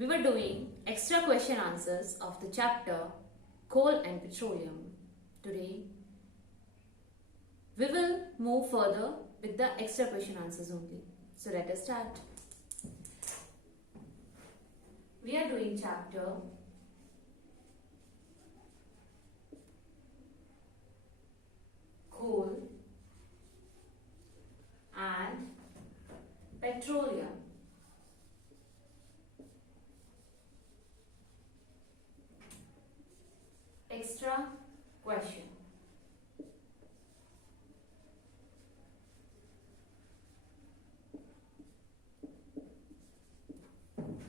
We were doing extra question answers of the chapter Coal and Petroleum. Today, we will move further with the extra question answers only. So let us start. We are doing chapter Coal and Petroleum. Extra question.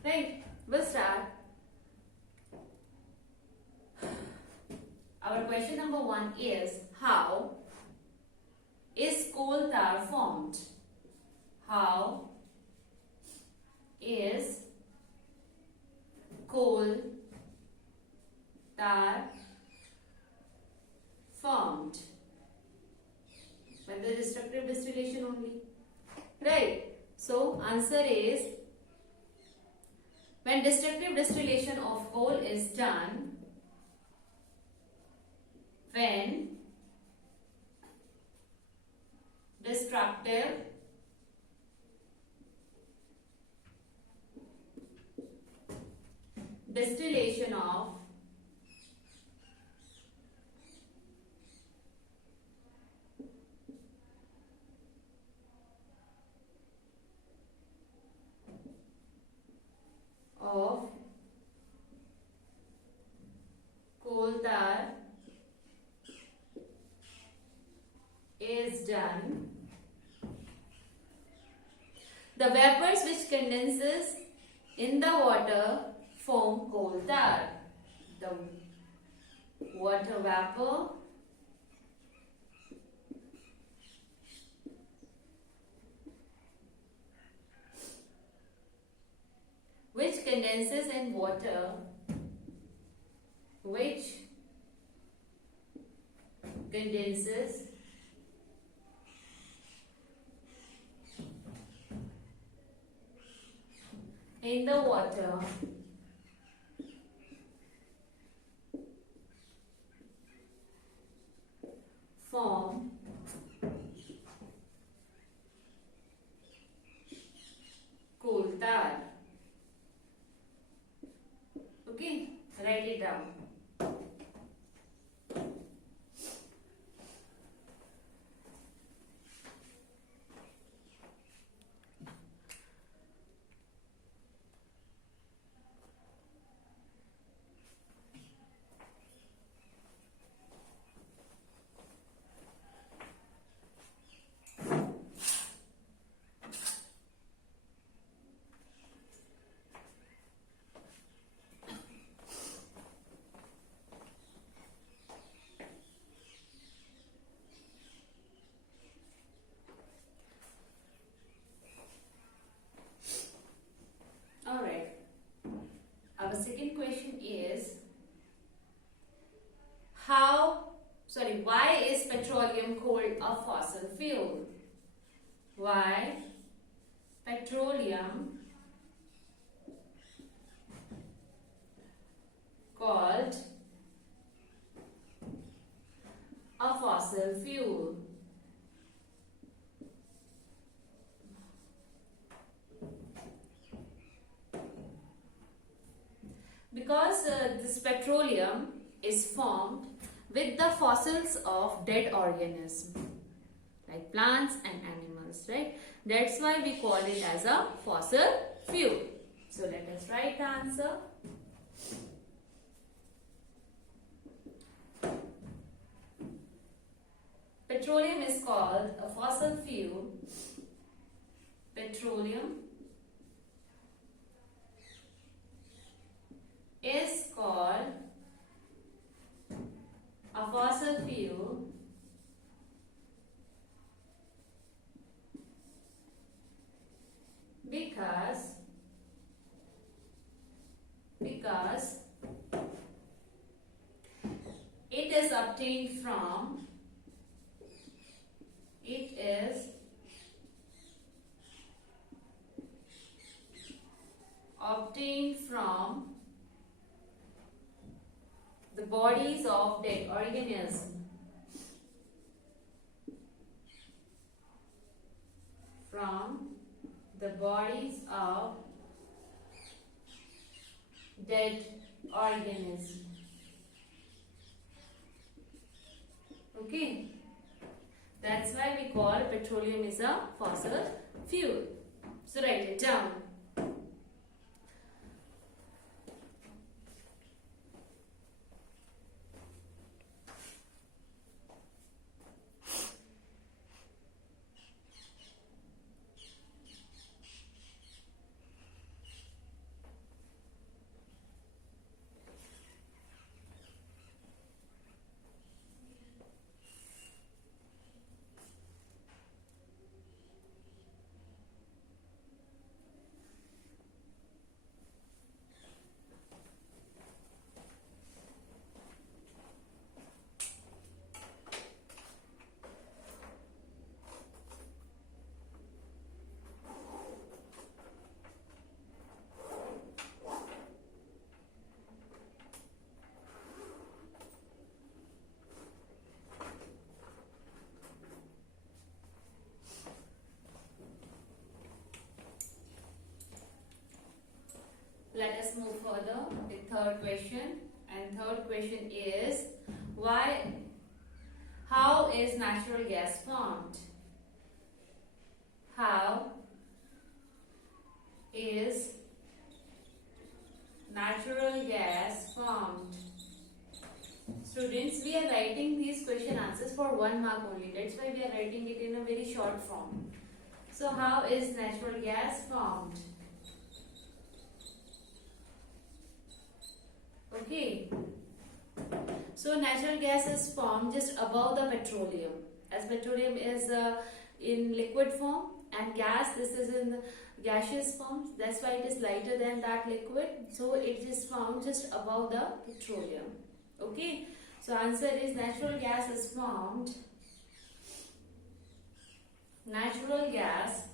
Right, we'll start. Our question number 1 is, how is coal tar formed? How is coal tar formed? By the destructive distillation only. Right. So answer is, when destructive distillation of coal is done, when destructive distillation of coal tar is done, the vapors which condenses in the water form coal tar. The water vapor which condenses in water, which condenses in the water form coal tar. Okay, write it down. Alright, our second question is, why is petroleum called a fossil fuel? Why petroleum called a fossil fuel? Because this petroleum is formed with the fossils of dead organisms like plants and animals, right? That's why we call it as a fossil fuel. So let us write the answer. Petroleum is called a fossil fuel. Petroleum is called a fossil fuel because it is obtained from obtained from the bodies of dead organisms. From the bodies of dead organisms. Okay, that's why we call petroleum is a fossil fuel. So write it down. Let us move further with third question. And third question is, how is natural gas formed? How is natural gas formed? Students, we are writing these question answers for 1 mark only. That's why we are writing it in a very short form. So how is natural gas formed? Okay, so natural gas is formed just above the petroleum, as petroleum is in liquid form and gas, this is in gaseous form. That's why it is lighter than that liquid. So it is found just above the petroleum. Okay, so answer is natural gas is formed. Natural gas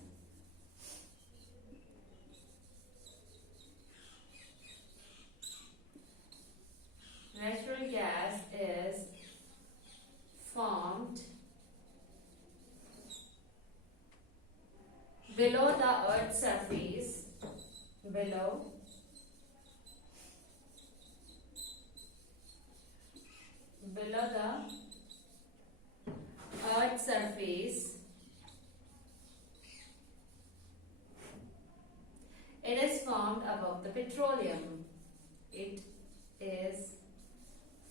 is formed below the earth's surface, below the earth's surface. It is formed above the petroleum. It is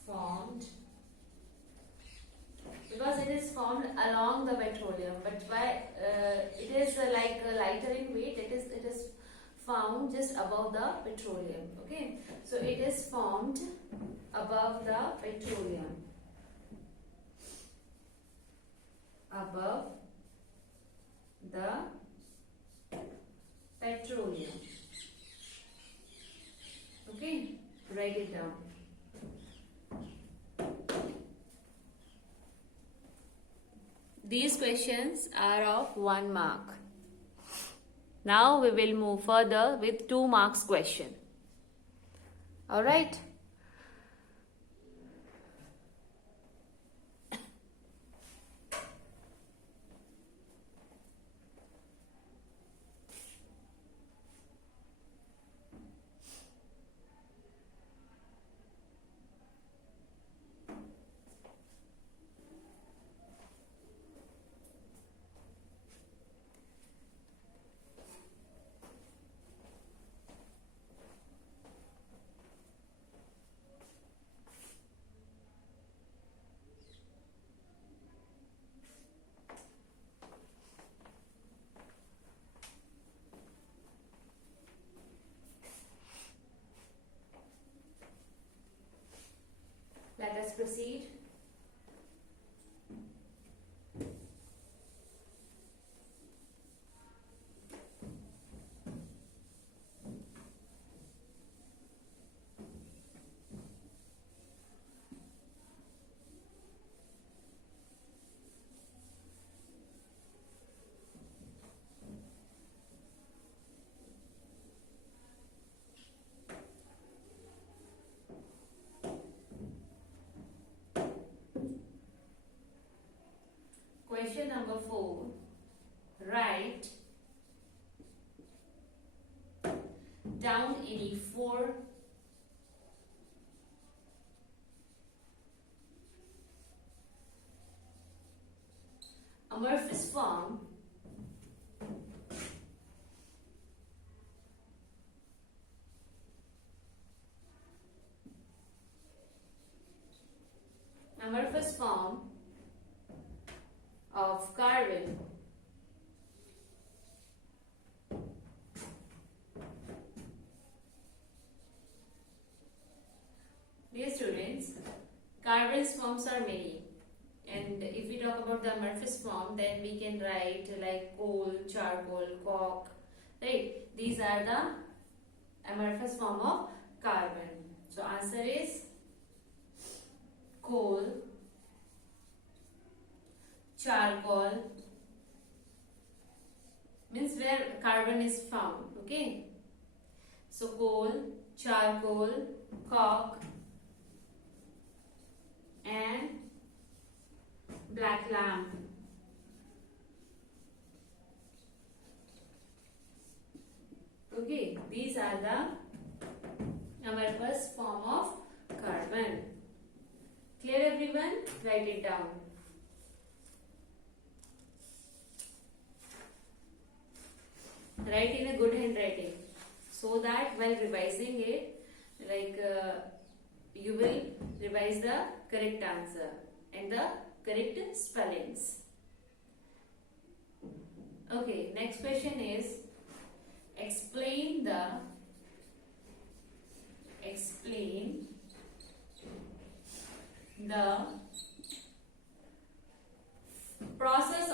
formed because it is formed along the petroleum, but why it is like lighter in weight, it is found just above the petroleum. Okay, so it is formed above the petroleum, above the petroleum. Okay, write it down. These questions are of 1 mark. Now we will move further with 2 marks question. Alright. Let us proceed. amorphous form of carbon. Dear students, carbon's forms are many, and if we talk about the amorphous form, then we can write like coal, charcoal, coke, right? These are the amorphous form of carbon. So answer is coal, charcoal, means where carbon is found. Okay, so coal, charcoal, coke, and black lamp. Okay, these are the amorphous form of carbon. Clear everyone? Write it down. Write in a good handwriting so that while revising it, you will revise the correct answer and the correct spellings. Okay, next question is explain the process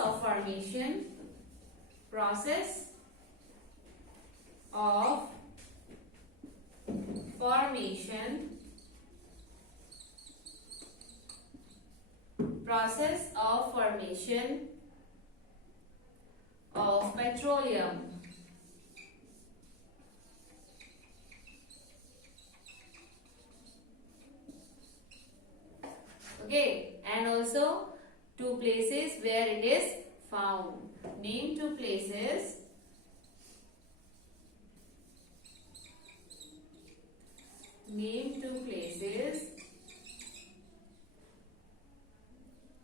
of formation of petroleum. Okay, and also two places where it is found. Name two places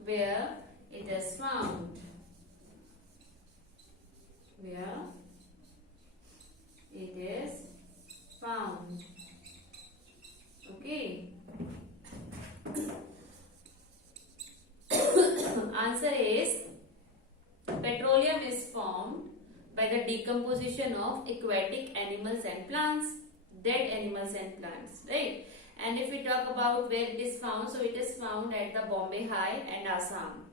where it is found. Okay. Answer is petroleum is formed by the decomposition of aquatic animals and plants, dead animals and plants, right? And if we talk about where it is found, so it is found at the Bombay High and Assam.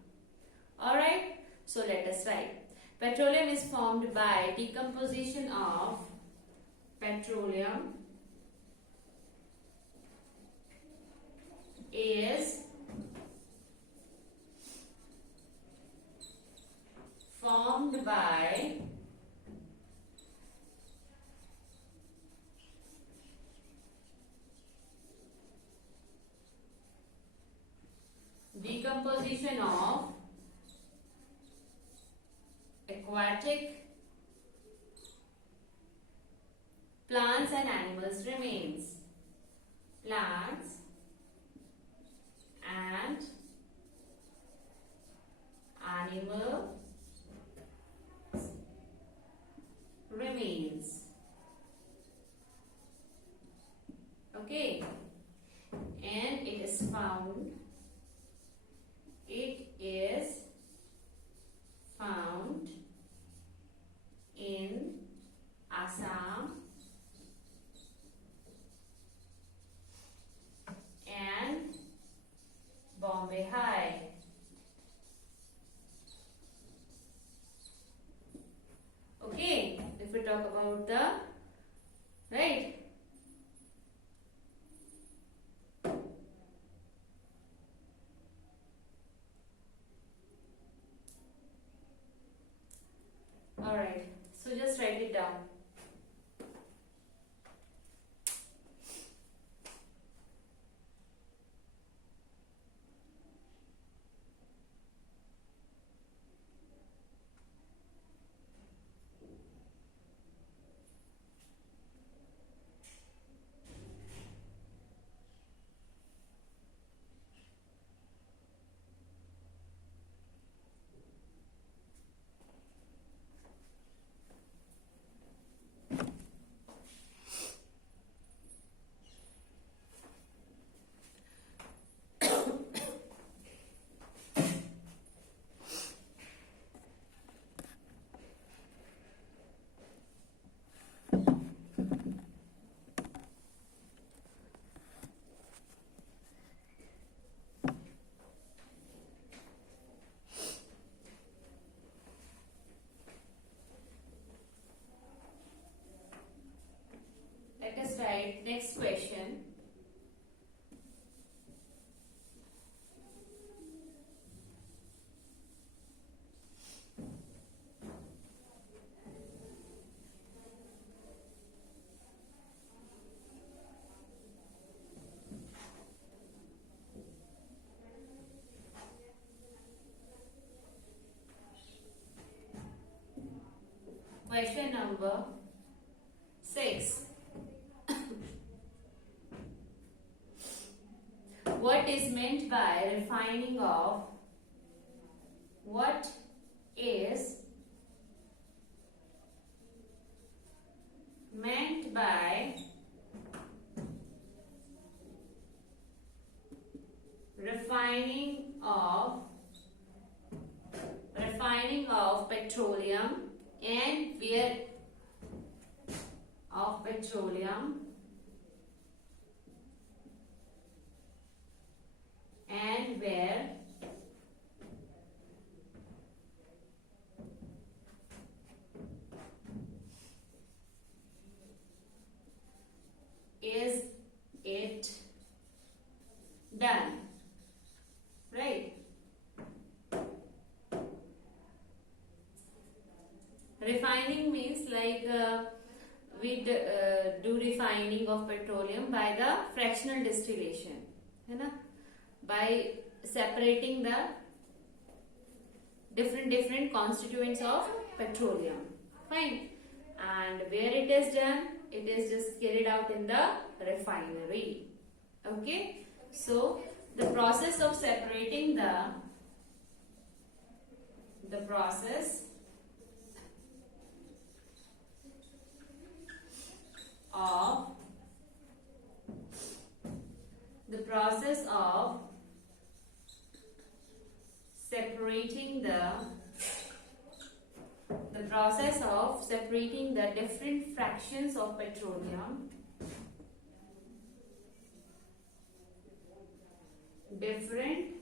Alright, so let us write. Petroleum is formed by decomposition of petroleum is formed by decomposition of aquatic plants and animals remains. Plants and animal remains. Okay, and it is found in Assam and Bombay High. Okay, if we talk about the right. Alright, so just write it down. number 6. What is meant by refining of? What is meant by refining of petroleum and where of petroleum and where is it done, right? Refining means like we do refining of petroleum by the fractional distillation, है ना? By separating the different constituents of petroleum, fine. And where it is done, it is just carried out in the refinery. Okay, so the process of separating the process of separating the different fractions of petroleum, different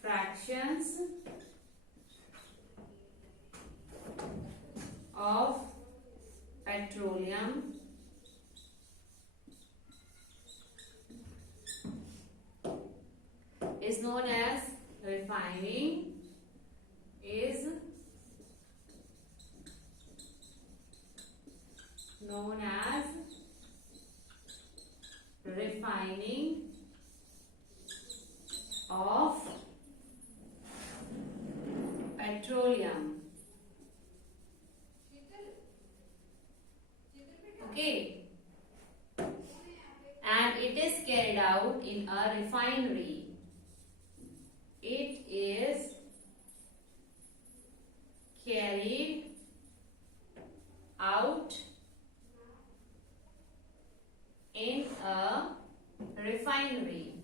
fractions of petroleum is known as refining, is known as refining of petroleum. Okay, and it is carried out in a refinery. It is carried out in a refinery.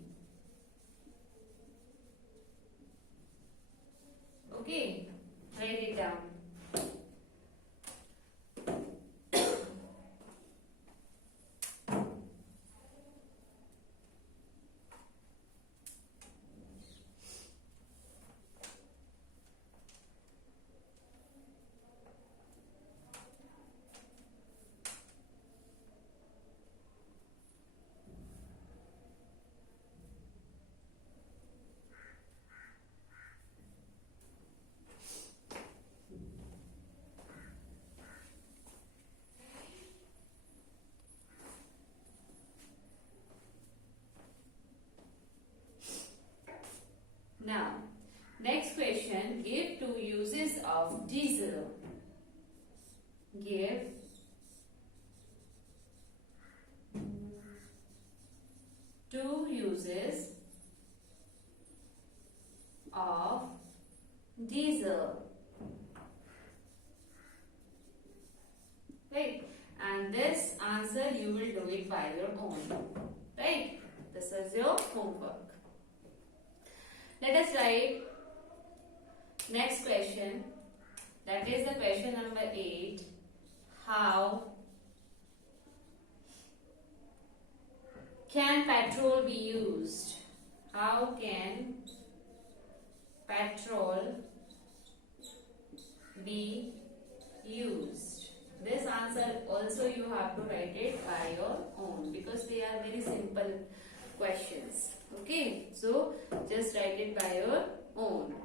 Okay, write it down. Now, next question, give 2 uses of diesel. Give 2 uses of diesel. Right? And this answer you will do it by your own. Right? This is your homework. Let us write next question. That is the question number 8. How can petrol be used? How can petrol be used? This answer also you have to write it by your own because they are very simple questions. Okay, so just write it by your own.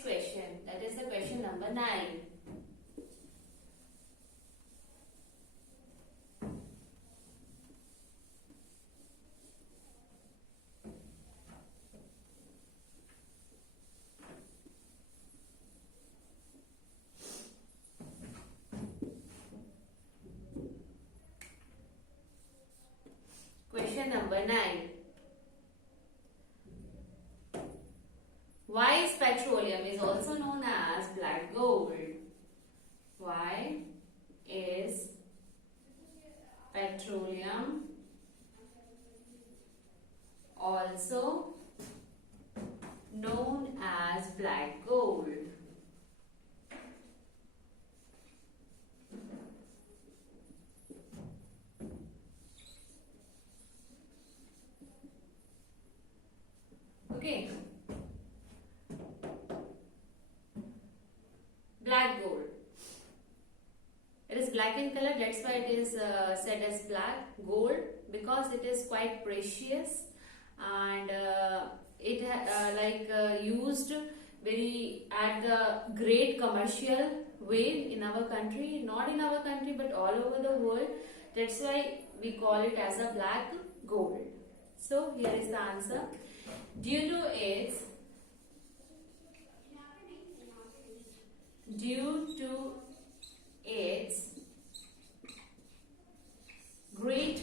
next question. That is the question number 9. Question number 9. Why is petroleum is also known as black gold? Why is petroleum also known as black gold? Okay. Black gold. It is black in color, that's why it is said as black gold, because it is quite precious and used very at the great commercial way in our country, not in our country but all over the world. That's why we call it as a black gold. So here is the answer. Due to its great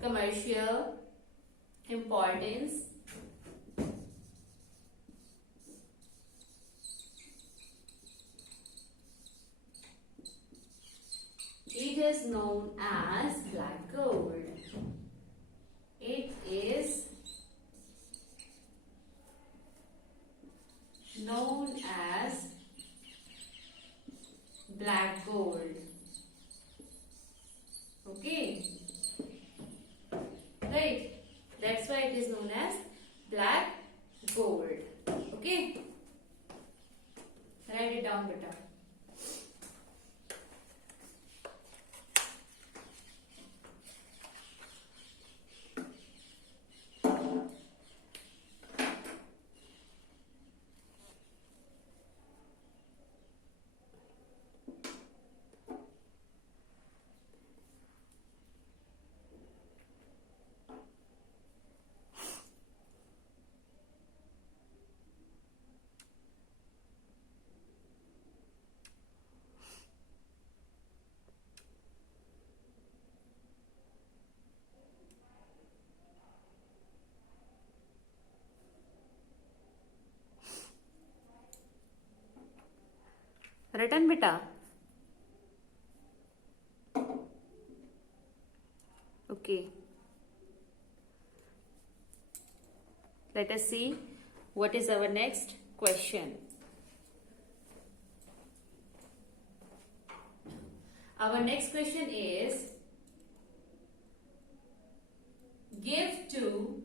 commercial importance, it is known as black gold. It is known as black gold. Okay. Right. That's why it is known as black gold. Okay. Write it down, beta. Written, beta. Okay. Let us see what is our next question. Our next question is, give two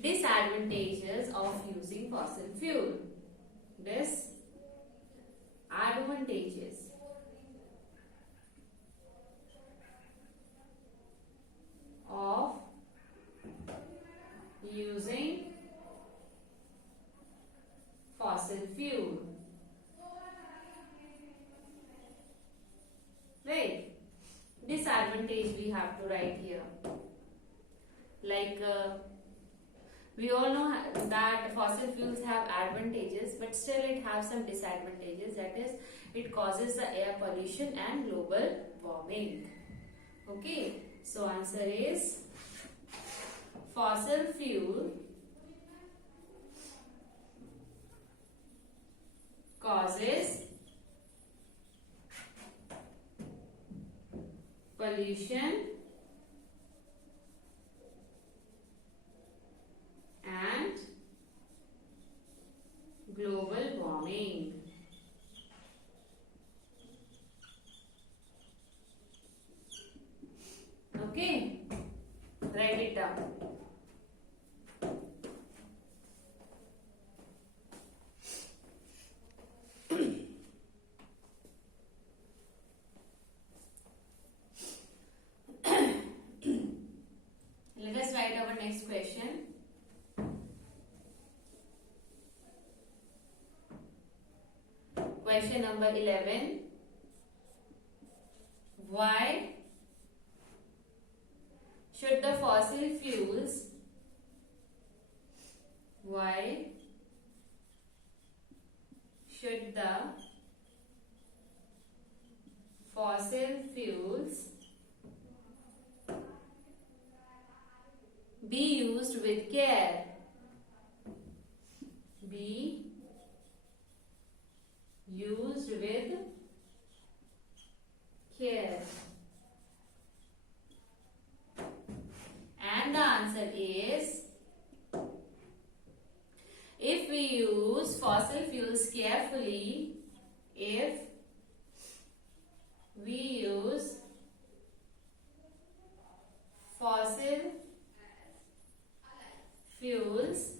disadvantages of using fossil fuel. Disadvantages of using fossil fuel. Right? Disadvantage we have to write here. Like we all know that fossil fuels have advantages, but still it has some disadvantages. That is, it causes the air pollution and global warming. Okay, so answer is fossil fuel causes pollution and global warming. Okay, write it down. Question number 11. Why should the fossil fuels be used with care? Be used with care. And the answer is, if we use fossil fuels carefully, if we use fossil fuels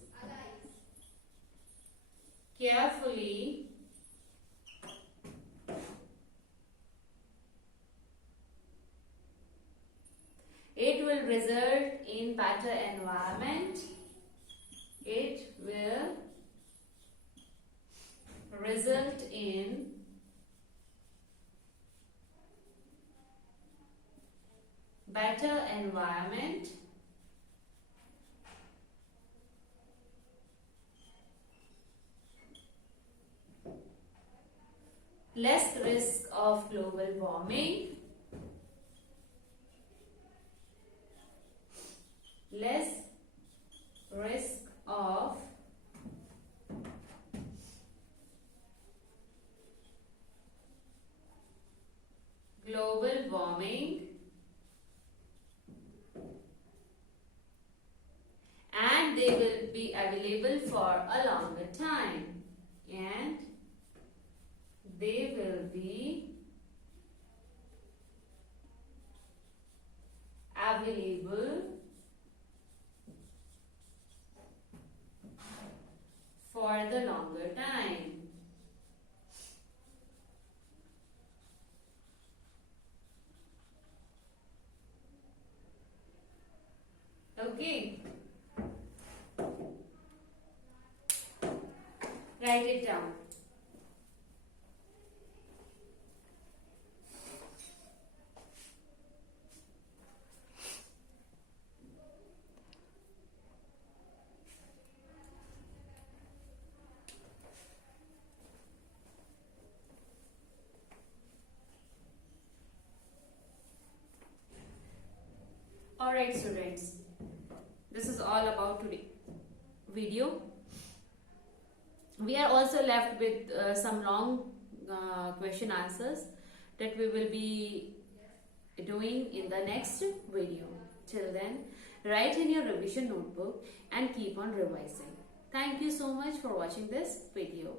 carefully, it will result in better environment. It will result in better environment, less risk of global warming, less risk of global warming, and they will be available for a longer time, and they will be available for the longer time. Okay. Write it down. Alright students, this is all about today video. We are also left with some long question answers that we will be doing in the next video. Till then, write in your revision notebook and keep on revising. Thank you so much for watching this video.